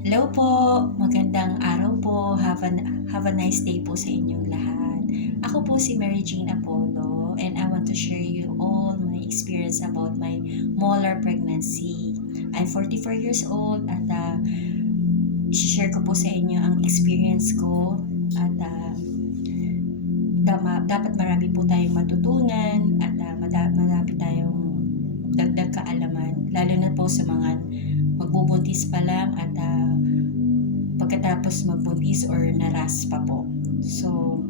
Hello po, magandang araw po. Have a nice day po sa inyong lahat. Ako po si Mary Jane Apollo and I want to share you all my experience about my molar pregnancy. I'm 44 years old at share ko po sa inyo ang experience ko at dapat marami po tayong matutunan at marami tayong dagdag kaalaman lalo na po sa mga magbubuntis pa lang at pagkatapos magbuntis or naras pa po. So,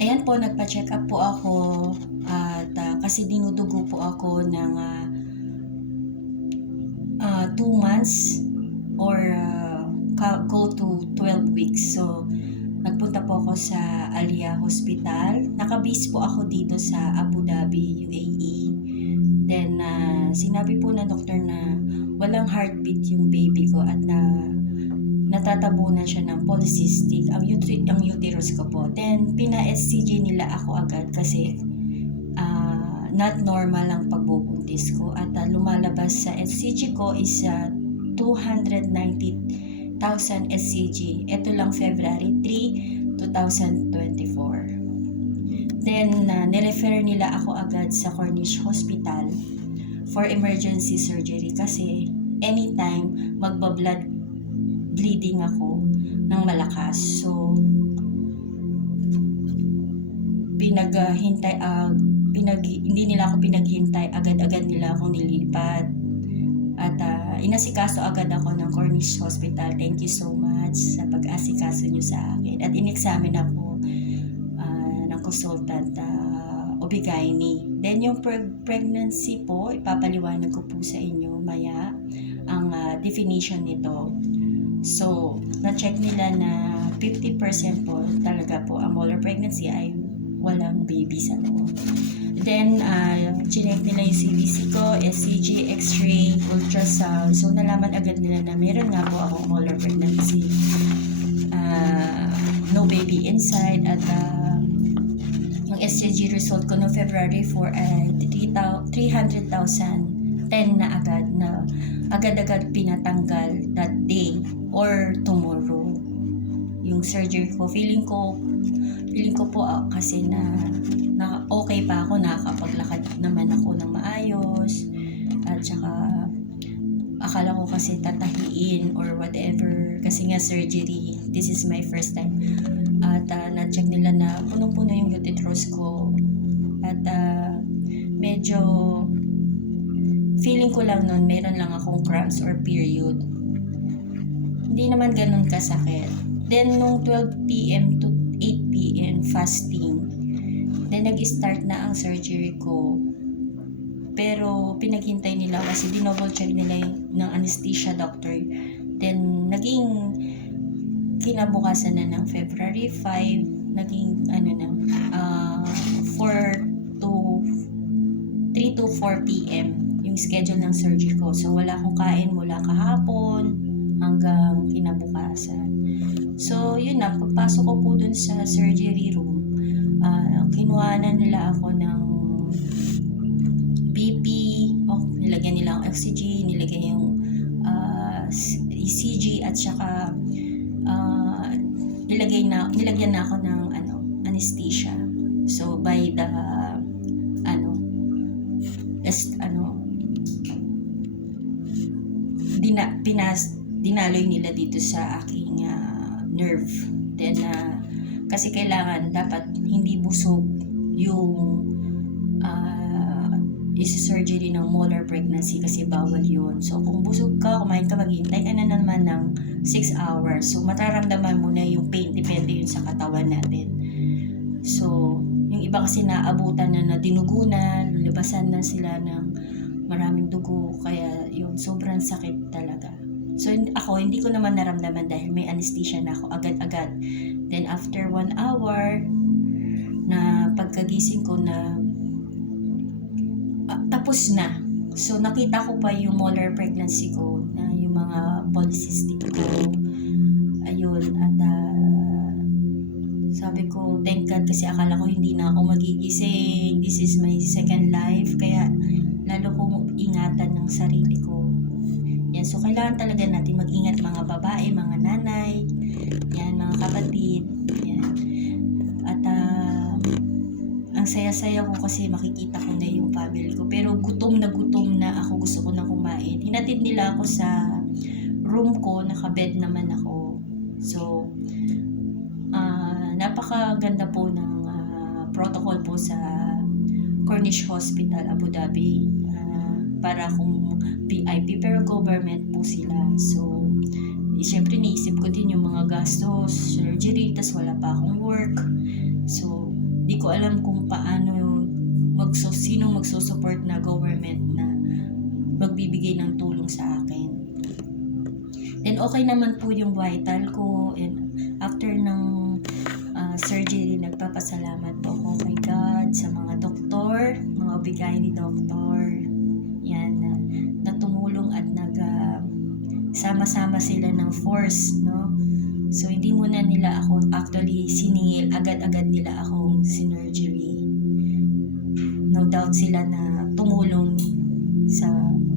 ayan po, nagpa-check up po ako at kasi dinudugo po ako ng 2 months or go to 12 weeks. So, nagpunta po ako sa Alia Hospital. Naka-base po ako dito sa Abu Dhabi, UAE. Then, sinabi po ng doktor na walang heartbeat yung baby ko at natatabunan siya ng polycystic ang uterus ko po. Then, pina-SCG nila ako agad kasi not normal ang pagbubuntis ko at lumalabas sa SCG ko is 290,000 SCG. Ito lang February 3, 2024. Then, nirefer nila ako agad sa Cornish Hospital for emergency surgery kasi anytime magba-blood bleeding ako ng malakas. So, hindi nila ako pinaghintay, agad-agad nila akong nilipat. At inasikaso agad ako ng Cornish Hospital. Thank you so much sa pag-asikaso nyo sa akin. At in-examine ako ng consultant OB-GYN. Then yung pregnancy po, ipapaliwanag ko po sa inyo maya ang definition nito. So, na-check nila na 50% po talaga po ang molar pregnancy ay walang baby sa loob. Then, chinek nila yung CBC ko, SCG, X-ray, ultrasound. So, nalaman agad nila na meron nga po akong molar pregnancy. No baby inside at yung SCG result ko no February 4 ay 300,000 10 na agad-agad pinatanggal that day or tomorrow. Yung surgery ko, feeling ko po kasi na okay pa ako, nakakapaglakad naman ako ng maayos at saka akala ko kasi tatahiin or whatever kasi nga surgery, this is my first time at na-check nila na punong-puno yung uterus ko at medyo feeling ko lang nun meron lang akong cramps or period, hindi naman ganun kasakit. Then nung 12 p.m. to 8 p.m. fasting, then nag-start na ang surgery ko. Pero pinaghintay nila kasi dinouble check nila ng anesthesia doctor. Then naging kinabukasan na ng February 5, naging 3 to 4 p.m. yung schedule ng surgery ko. So wala akong kain mula kahapon hanggang kinabukasan. So yun na, pagpasok ko po dun sa surgery room, kinuha na nila ako ng BP, nilagyan nila ang oxygen, nilagyan yung ECG at saka nilagyan na ako ng anesthesia. So by the dinaloy nila dito sa aking nerve. Then kasi kailangan dapat hindi busog yung isi-surgery ng molar pregnancy kasi bawal yun. So kung busog ka, kumain ka, maghintay ka na naman ng 6 hours. So mataramdaman mo na yung pain, depende yun sa katawan natin. So yung iba kasi naabutan na dinugo na, lulabasan na sila ng maraming dugo, kaya yung sobrang sakit talaga. So ako, hindi ko naman naramdaman dahil may anesthesia na ako agad-agad. Then after 1 hour na pagkagising ko na tapos na. So nakita ko pa yung molar pregnancy ko na yung mga polycystic ko. Ayun, at sabi ko, thank God kasi akala ko hindi na ako magigising. This is my second life. Kaya lalo kong ingatan ng sarili ko. Yan, so kailangan talaga natin mag-ingat mga babae, mga nanay, yan, mga kapatid, yan. At ang saya-saya ko kasi makikita ko na yung family ko. Pero gutom na ako, gusto ko na kumain. Hinatid nila ako sa room ko, nakabed naman ako. So, napakaganda po ng protocol po sa Cornish Hospital, Abu Dhabi. Para kung VIP, pero government po sila. So, siyempre naisip ko din yung mga gastos, surgery, tas wala pa akong work. So, di ko alam kung paano sino magsusupport na government na magbibigay ng tulong sa akin. And okay naman po yung vital ko. And after ng surgery, nagpapasalamat po ako kay God sa mga doktor, mga OB-GYN doktor. Yan, na tumulong at sama-sama sila ng force, no? So, hindi muna nila ako actually siningil, agad-agad nila akong sinurgery. No doubt sila na tumulong sa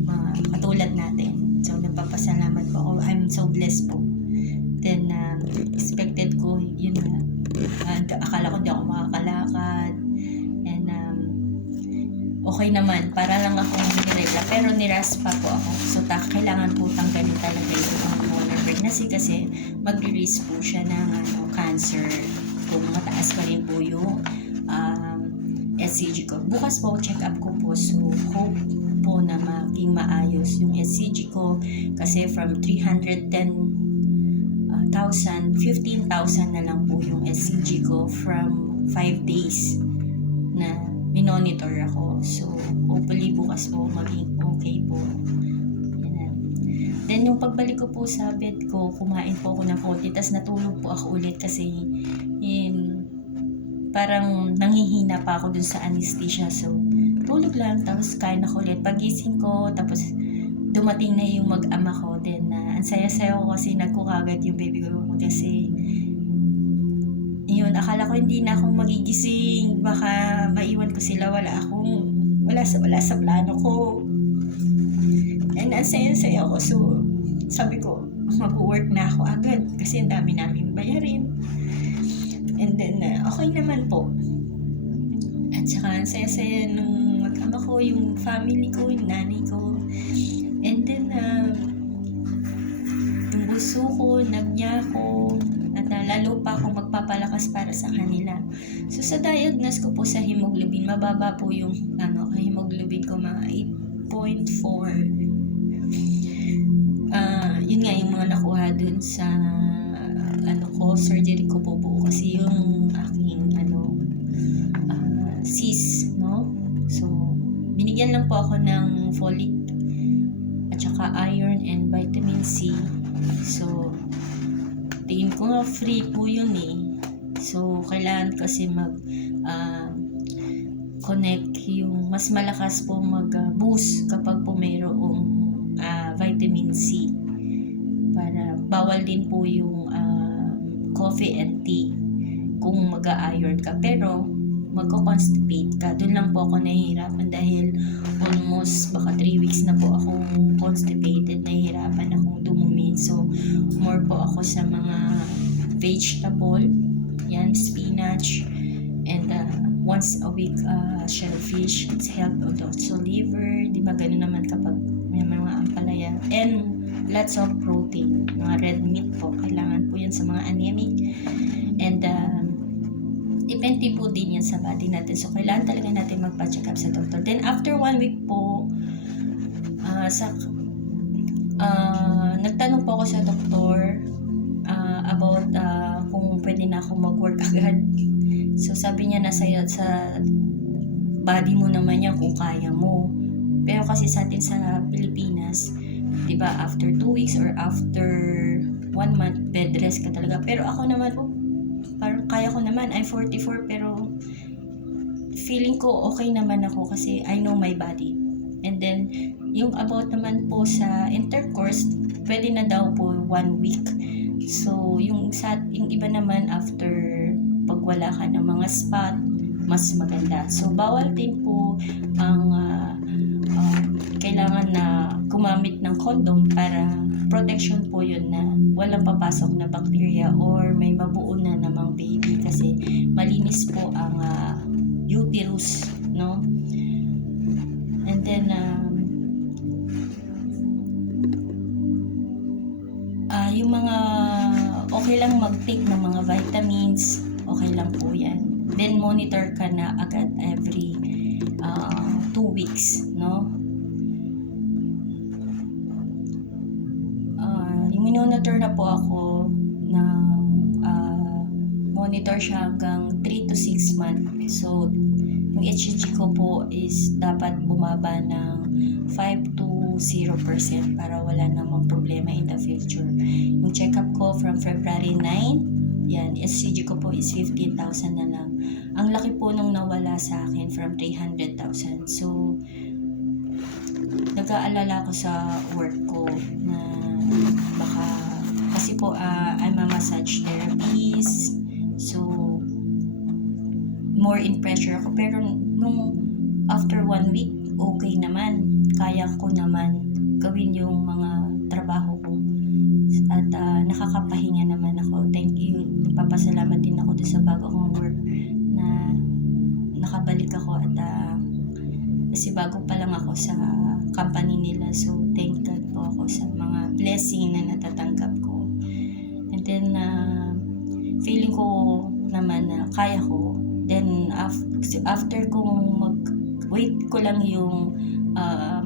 mga katulad natin. So, nagpapasalamat po ako. I'm so blessed po. Then, expected ko, yun na, akala ko di ako makakalakad. And, okay naman, para lang akong nirela, pero niraspa po ako. So, kailangan po tanggalin talaga yung hormonal pregnancy kasi magre-risk po siya ng cancer kung mataas pa rin po yung SCG ko. Bukas po, check up ko po. So, hope po na maging maayos yung SCG ko kasi from 310,000, 15,000 na lang po yung SCG ko from 5 days na minonitor ako. So, hopefully bukas po maging okay po. Yan. Then, yung pagbalik ko po sa bed ko, kumain po ako ng konti, tas natulog po ako ulit kasi parang nanghihina pa ako dun sa anesthesia. So, tulog lang, tapos kain ako ulit. Pagising ko, tapos dumating na yung mag-ama ko. Then, ang saya-saya ko kasi nagkukagad yung baby ko kasi yun, akala ko hindi na akong magigising, baka maiwan ko sila, wala sa plano ko. And ang saya-saya ko, so sabi ko, mag-work na ako agad kasi ang dami namin bayarin. And then, okay naman po. At saka ang saya-saya nung mag-ama ko, yung family ko, yung nanay ko. And then, yung buso ko, nagya ko, at lalo pa akong magpapalakas para sa kanila. So, sa diagnose ko po sa hemoglobin, mababa po yung hemoglobin ko, mga 8.4. Yun nga, yung mga nakuha dun sa surgery ko po kasi yung aking cyst, no? So, binigyan lang po ako ng folic at saka iron and vitamin C. So, tingin ko nga free po yun eh. So, kailangan kasi connect yung mas malakas po mag-boost kapag po mayroong vitamin C. Para bawal din po yung coffee and tea kung mag-iron ka. Pero, magko-constipate ka. Doon lang po ako nahihirapan dahil almost baka 3 weeks na po akong constipated. Nahihirapan akong dumumi. So, more po ako sa mga vegetable, yan, spinach, and once a week shellfish. It's help also liver, di ba ganun naman kapag may mga ampalaya. And lots of protein, mga red meat po, kailangan po yan sa mga anemic. And depende po din yan sa body natin. So, kailangan talaga natin magpa-check up sa doctor. Then, after 1 week po, nagtanong po ako sa doktor about kung pwede na ako mag-work agad. So, sabi niya sa body mo naman yan kung kaya mo. Pero kasi sa atin sa Pilipinas, di ba, after 2 weeks or after 1 month, bed rest ka talaga. Pero ako naman po, parang kaya ko naman. I'm 44 pero feeling ko okay naman ako kasi I know my body. And then, yung about naman po sa intercourse, pwede na daw po 1 week. So, yung iba naman after pag wala ka ng mga spot, mas maganda. So, bawal din po ang kailangan na gumamit ng condom para protection po yun na walang papasok na bacteria or may mabuo na namang baby kasi malinis po ang uterus, no? And then yung mga okay lang mag-take ng mga vitamins, okay lang po yan. Then monitor ka na agad every 2 weeks, no? Minonitor na po ako ng monitor siya hanggang 3 to 6 months. So, yung HCG ko po is dapat bumaba ng 5 to 0% para wala namang problema in the future. Yung check-up ko from February 9, yan, HCG ko po is 15,000 na lang. Ang laki po nung nawala sa akin from 300,000. So, nag-aalala ko sa work ko na baka, kasi po I'm a massage therapist, so more in pressure ako, pero nung after 1 week okay naman, kaya ko naman gawin yung mga trabaho ko at nakakapahinga naman ako. Thank you, nagpapasalamat din ako sa bago kong work na nakabalik ako at kasi bago pa lang ako sa company nila, so thank God po ako sa mga blessing na natatanggap ko. And then feeling ko naman na kaya ko. Then after kong wait ko lang yung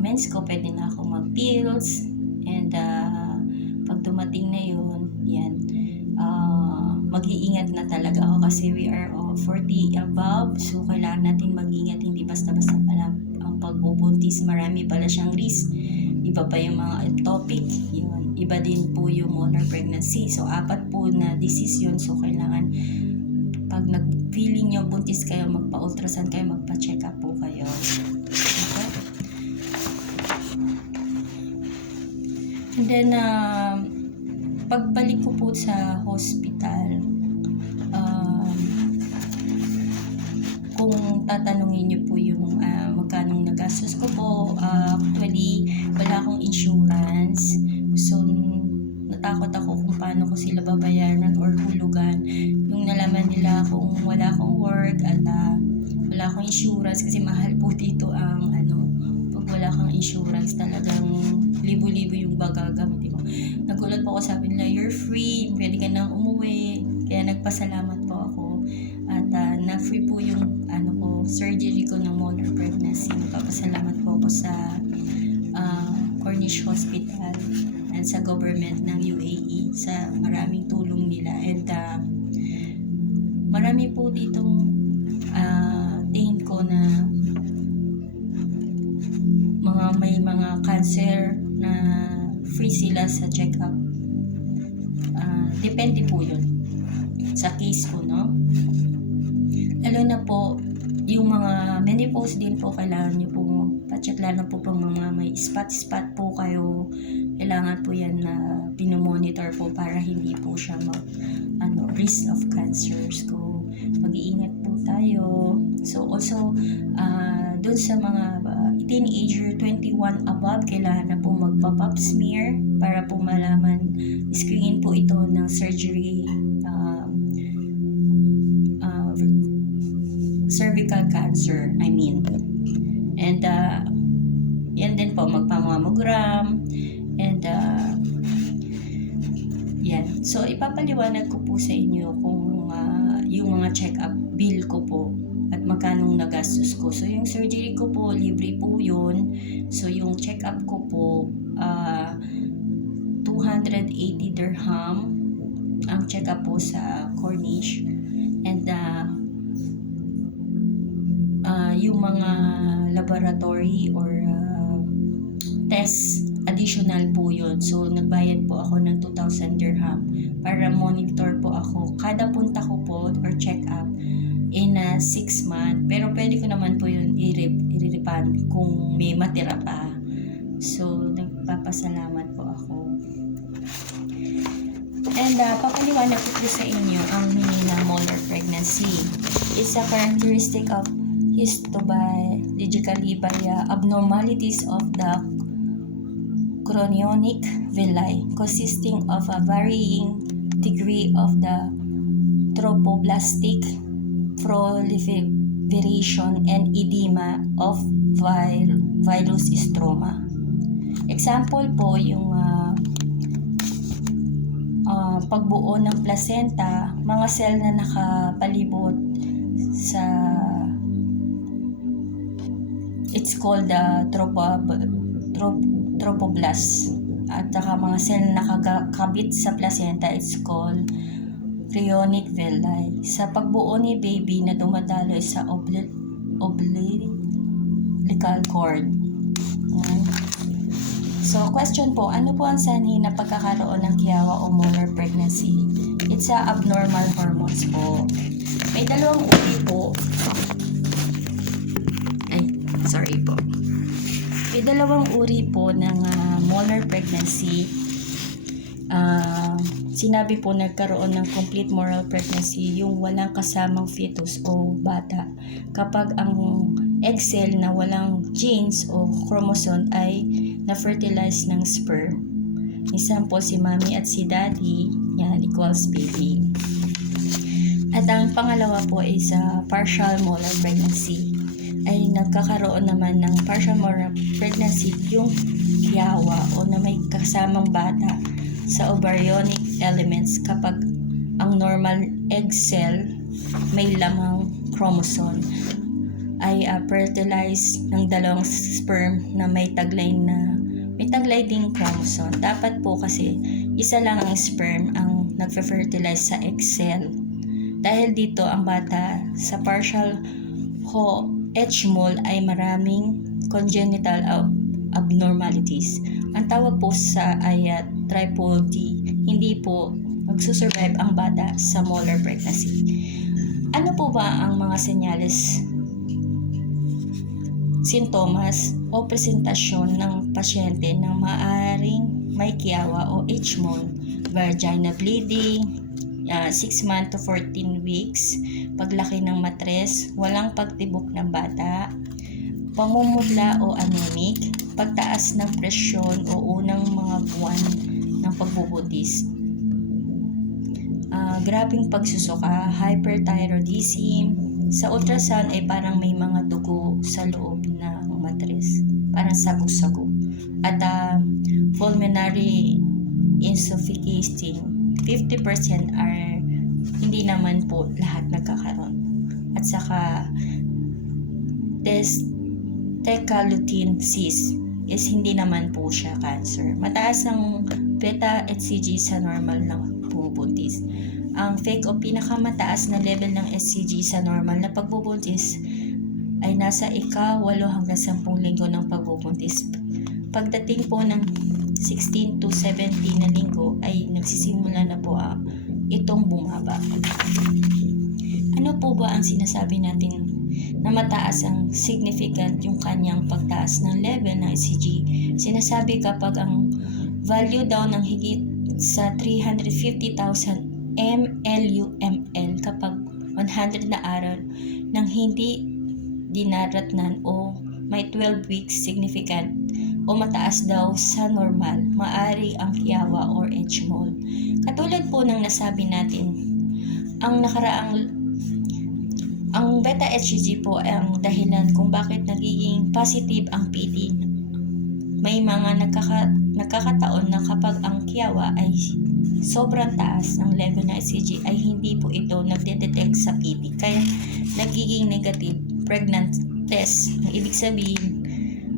mens ko, pwede na ako mag-pills. And pag dumating na yun, yan, mag-iingat na talaga ako kasi we are 40 above, so kailangan natin mag-ingat, hindi basta-basta pala ang pagbubuntis, marami pala siyang risk. Iba pa yung mga ectopic, yun. Iba din po yung molar pregnancy. So, 4 po na disease yun. So, kailangan pag nag-feeling nyo buntis kayo, magpa-ultrasound kayo, magpa-check up po kayo. Okay? And then, pagbalik ko po sa hospital, kung tatanungin niyo po yung magkano nagastos ko po, actually wala akong insurance, so natakot ako kung paano ko sila babayaran or hulugan. Yung nalaman nila kung wala akong work at wala akong insurance, kasi mahal po dito ang pag wala kang insurance talagang libo-libo yung gagamitin mo. Nagulat po ako, sabi nila you're free, pwede ka nang umuwi, kaya nagpasalamat po ako at na-free po yung surgery ko ng molar pregnancy. Nagpapasalamat po ako sa Cornish Hospital and sa government ng UAE sa maraming tulong nila. And marami po ditong tingin ko na may mga cancer na free sila sa check-up. Depende po yun sa case ko, no? Lalo na po yung mga menopause din po, kailangan nyo po pa-check, lalo po pang mga may spot po kayo, kailangan po yan na pinomonitor po para hindi po siya risk of cancers ko. Mag-iingat po tayo. So also dun sa mga teenager 21 above, kailangan na po magpa-pap smear para po malaman, screen po ito ng surgery, cervical cancer, I mean. And yan din po, magpa-mammogram and yan. So ipapaliwanag ko po sa inyo kung yung mga check-up bill ko po at magkano nagastos ko. So yung surgery ko po, libre po yun. So yung check-up ko po 280 dirham ang check-up po sa Cornish. And yung mga laboratory or test, additional po yun. So nagbayad po ako ng 2,000 dirham para monitor po ako kada punta ko po or check-up in 6 months. Pero pwede ko naman po yun i-refund kung may matira pa. So nagpapasalamat po ako. And papaliwanag ko po sa inyo ang meaning ng molar pregnancy. It's a characteristic of histologically by abnormalities of the chorionic villi, consisting of a varying degree of the trophoblastic proliferation and edema of villus stroma. Example po yung pagbuo ng placenta, mga cell na nakapalibot sa it's called the trophoblast, at saka mga cell na nakakabit sa placenta, it's called chorionic villi. Sa pagbuo ni baby na dumadaloy sa umbilical cord. So, question po, ano po ang sanhi na pagkakaroon ng kiyawa o molar pregnancy? It's abnormal hormones po. May dalawang uri po. May dalawang uri po ng molar pregnancy. Sinabi po nagkaroon ng complete molar pregnancy yung walang kasamang fetus o bata kapag ang egg cell na walang genes o chromosome ay na-fertilize ng sperm. Example, si mommy at si daddy, yan equals baby. At ang pangalawa po is partial molar pregnancy. Ay nagkakaroon naman ng partial molar pregnancy yung kiyawa o na may kasamang bata sa embryonic elements kapag ang normal egg cell may lamang chromosome ay fertilize ng dalawang sperm na may taglay ding chromosome. Dapat po kasi isa lang ang sperm ang nagfe-fertilize sa egg cell. Dahil dito ang bata sa partial H-mole ay maraming congenital abnormalities. Ang tawag po sa ay triploidy. Hindi po magsusurvive ang bata sa molar pregnancy. Ano po ba ang mga senyales, sintomas o presentasyon ng pasyente na maaaring may kiyawa o H-mole? Vaginal bleeding, 6 months to 14 weeks, paglaki ng matres, walang pagtibok ng bata, pamumula o anemic, pagtaas ng presyon o unang mga buwan ng pagbubuntis, grabing pagsusuka, hyperthyroidism. Sa ultrasound ay parang may mga dugo sa loob ng matres, parang sago-sago, at pulmonary insufficiency. 50% are hindi naman po lahat nagkakaroon. At saka testicular cyst is hindi naman po siya cancer. Mataas ang beta HCG sa normal na pagbubuntis. Ang fake o pinakamataas na level ng HCG sa normal na pagbubuntis ay nasa ika-8 hanggang 10 linggo ng pagbubuntis. Pagdating po ng 16 to 17 na linggo ay nagsisimula na po itong bumaba. Ano po ba ang sinasabi natin na mataas ang significant yung kanyang pagtaas ng level ng HCG? Sinasabi kapag ang value daw ng higit sa 350,000 ml kapag 100 na araw nang hindi dinaratnan o may 12 weeks significant o mataas daw sa normal, maari ang kiyawa or H-mole. Katulad po ng nasabi natin, ang beta HCG po ay ang dahilan kung bakit nagiging positive ang PD. May mga nagkakataon na kapag ang kiyawa ay sobrang taas ng level ng HCG ay hindi po ito nagde-detect sa PD, kaya nagiging negative pregnant test. Ang ibig sabihin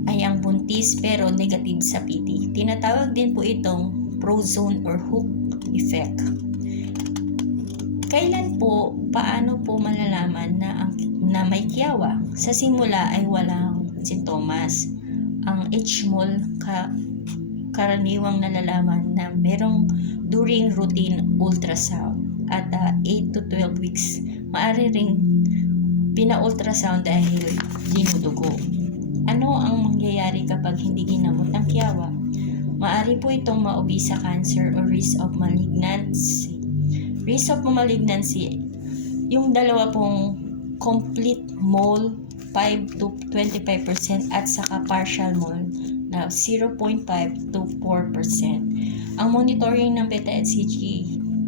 ay ang buntis pero negative sa PD. Tinatawag din po itong prozone or hook effect. Kailan po, paano po malalaman na may kiyawa? Sa simula ay walang sintomas. Ang H-mole karaniwang nalalaman na merong during routine ultrasound at 8 to 12 weeks. Maaari ring pina-ultrasound dahil dinudugo. Ano ang mangyayari kapag hindi ginamot ang kiyawa? Maaari po itong mauwi sa cancer o risk of malignancy. Risk of malignancy, yung dalawa pong complete mole 5 to 25% at saka partial mole na 0.5 to 4%. Ang monitoring ng beta-HCG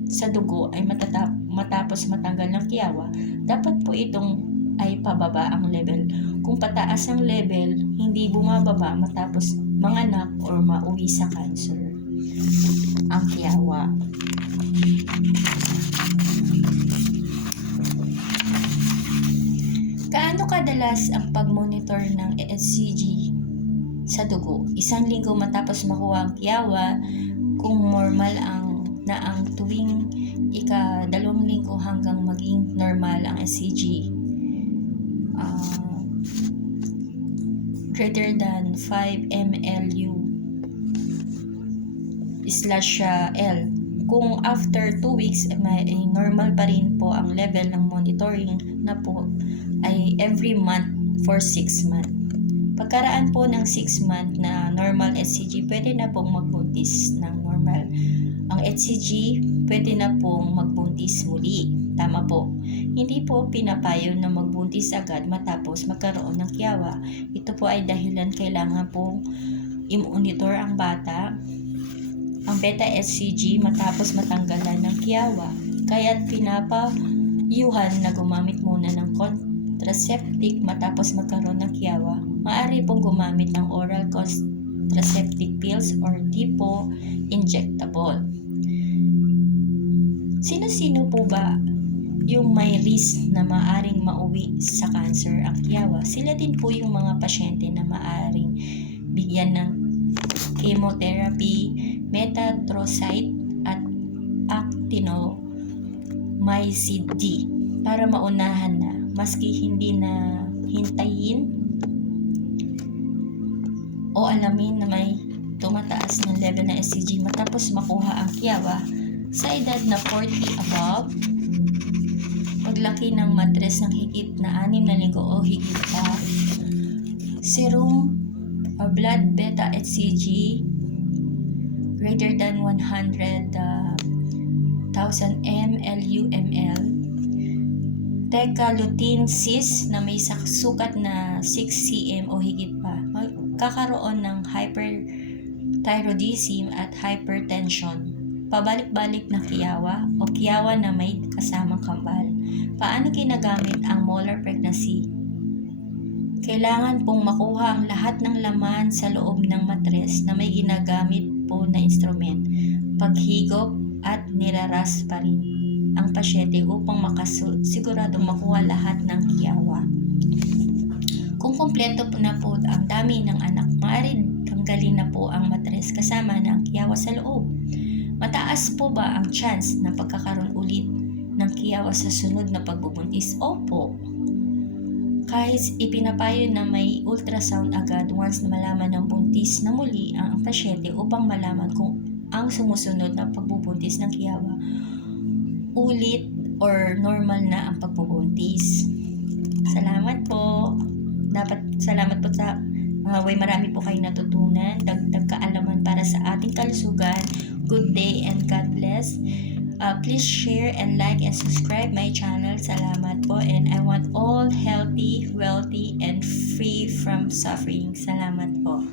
sa dugo ay matapos matanggal ng kiyawa, dapat po itong ay pababa ang level. Kung pataas ang level, hindi bumababa matapos manganak or mauwi sa cancer ang kiyawa. Kaano kadalas ang pag-monitor ng HCG sa dugo? 1 linggo matapos makuha ang kiyawa, kung normal ang tuwing ika-2 linggo hanggang maging normal ang HCG. Greater than 5 mlu/L. Kung after 2 weeks may normal pa rin po ang level ng monitoring na po ay every month for 6 months. Pagkaraan po ng 6 months na normal HCG, pwede na pong magbuntis ng normal. Ang HCG, pwede na pong magbuntis muli. Tama po. Hindi po pinapayo na magbuntis agad matapos magkaroon ng kiyawa. Ito po ay dahilan kailangan pong i-monitor ang bata, ang beta-HCG matapos matanggalan ng kiyawa. Kaya't pinapayuhan na gumamit muna ng contraceptive matapos magkaroon ng kiyawa. Maaari pong gumamit ng oral contraceptive pills or tipo injectable. Sino-sino po ba yung may risk na maaring mauwi sa cancer ang kiyawa? Sila din po yung mga pasyente na maaring bigyan ng chemotherapy, methotrexate at actinomycin D para maunahan na, maski hindi na hintayin o alamin na may tumataas ng level ng HCG matapos makuha ang kiyawa. Sa edad na 40 above, paglaki ng matres ng higit na 6 na linggo o higit pa, serum or blood beta-HCG greater than 100,000 mlu/ml, Tecalotine cis na may sukat na 6 cm o higit pa, magkakaroon ng hyperthyroidism at hypertension, pabalik-balik na kiyawa o kiyawa na may kasamang kambal. Paano ginagamit ang molar pregnancy? Kailangan pong makuha ang lahat ng laman sa loob ng matres na may ginagamit po na instrument. Paghigop at niraras pa rin ang pasyente upang siguradong makuha lahat ng kiyawa. Kung kumpleto po na po ang dami ng anak, maaari tanggalin na po ang matres kasama na ang kiyawa sa loob. Mataas po ba ang chance na pagkakaroon ulit ng kiyawa sa sunod na pagbubuntis? Opo. Kahit ipinapayo na may ultrasound agad once na malaman ng buntis na muli ang pasyente upang malaman kung ang sumusunod na pagbubuntis ng kiyawa ulit or normal na ang pagbubuntis. Salamat po. Salamat po sa marami po kayo natutunan, dagdag kaalaman para sa ating kalusugan. Good day and God bless. Please share and like and subscribe my channel. Salamat po, and I want all healthy, wealthy, and free from suffering. Salamat po.